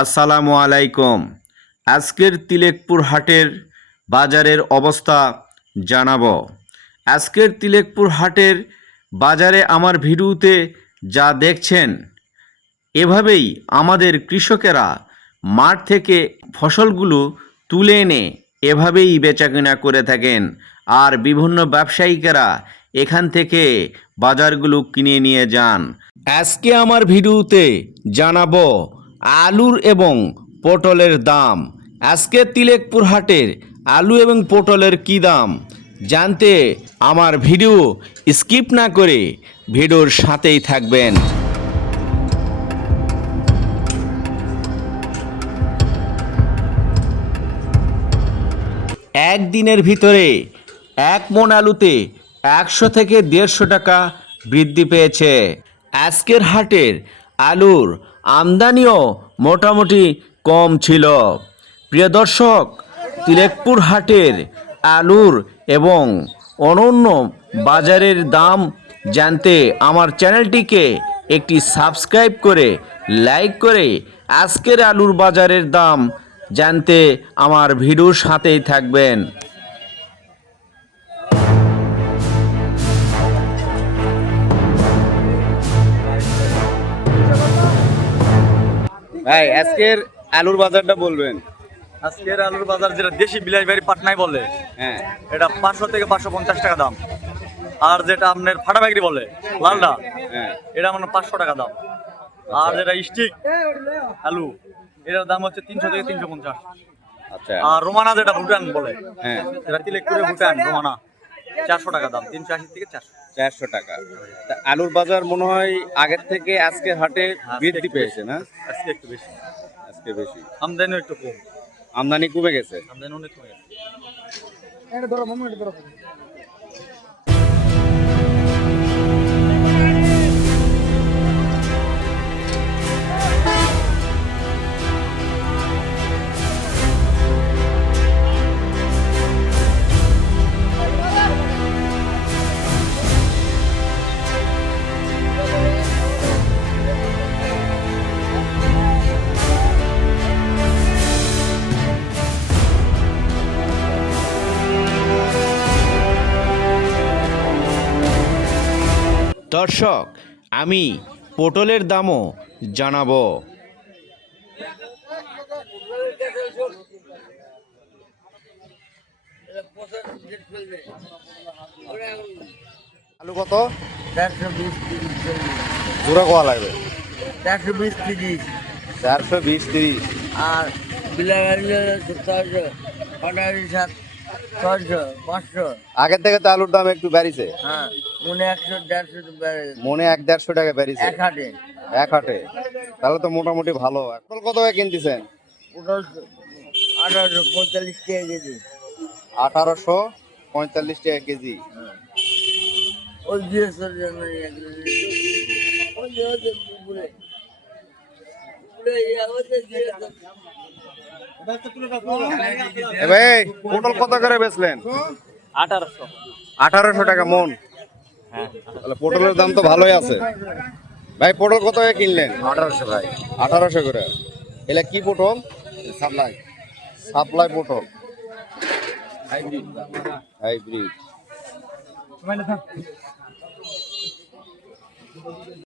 আসসালামু আলাইকুম। আজকের তিলেকপুর হাটের বাজারের অবস্থা জানাব। আজকের তিলেকপুর হাটের বাজারে আমার ভিডিওতে যা দেখছেন, এভাবেই আমাদের কৃষকেরা মাঠ থেকে ফসলগুলো তুলে এনে এভাবেই বেচাকেনা করে থাকেন। আর বিভিন্ন ব্যবসায়িকেরা এখান থেকে বাজারগুলো কিনে নিয়ে যান। আজকে আমার ভিডিওতে জানাব আলুর এবং পটলের দাম। আজকে তিলেকপুর হাটের আলু এবং পটলের কী দাম? জানতে আমার ভিডিও স্কিপ না করে ভিডিওর সাথেই থাকবেন। একদিনের ভিতরে এক মন আলুতে একশো থেকে দেড়শো টাকা বৃদ্ধি পেয়েছে। আজকের হাটের আলুর আমদানিও মোটামুটি কম ছিল। প্রিয় দর্শক তিলেকপুর হাটের আলুর এবং অনন্য বাজারের দাম জানতে আমার চ্যানেলটিকে একটি সাবস্ক্রাইব করে, লাইক করে আজকের আলুর বাজারের দাম জানতে আমার ভিডিওর সাথেই থাকবেন। ভাই আজকের আলুর বাজারটা বলবেন। আজকের আলুর বাজার যেটা দেশি বিলাসবাড়ি পাটনায় বলে হ্যাঁ। এটা পাঁচশো থেকে পাঁচশো পঞ্চাশ টাকা দাম। আর যেটা আপনার ফাটা ব্যাগরি বলে লালটা হ্যাঁ। এটা মানে পাঁচশো টাকা দাম। আর যেটা স্টিক আলু এটার দাম হচ্ছে তিনশো থেকে তিনশো পঞ্চাশ। আচ্ছা। আর রোমানা যেটা ভুটান বলে হ্যাঁ। এটা তিলেকপুরে ভুটান রোমানা। চারশো টাকা দাম তিনশো আশি থেকে চারশো। চারশো টাকা। তা আলুর বাজার মনে হয় আগের থেকে আজকে হাটে বৃদ্ধি পেয়েছে না? আজকে একটু বেশি। আজকে বেশি। আমদানিও একটু কম। আমদানি কমে গেছে? আমদানি অনেক কমে গেছে। দর্শক আমি পটলের দামও জানাব। আলু কত? চারশো বিশ তিরিশ জোড়া কোয়া লাগবে? চারশো বিশ তিরিশ। চারশো বিশ তিরিশ আর বিলাগাড়ি ছয়শো পাটারি সাত ছয়শো পাঁচশো। আগের থেকে তো আলুর দাম একটু বেড়েছে। হ্যাঁ। মনে একশো দেড়শো বেড়ে মনে এক দেড়শো টাকা বেড়েছে। এক হাটে। এক হাটে। তাহলে তো মোটামুটি ভালো। পটল কত করে কিনতেছেন? পটল আঠারোশো পঁয়তাল্লিশ টাকা কেজি। আঠারোশো পঁয়তাল্লিশ টাকা কেজি। ওই গৃহস্থর জন্য এক কেজি। ওই যে ওই যে উপরে। উপরে ইয়া, ভাই পটল কত করে বেচলেন? আঠারোশো। আঠারোশো টাকা মন। তাহলে পটলের দাম তো ভালোই আছে। ভাই পটল কত করে কিনলেন? আঠারোশো ভাই। আঠারোশো করে। এলা কি পটল? সাপ্লাই। সাপ্লাই পটল। হাইব্রিড।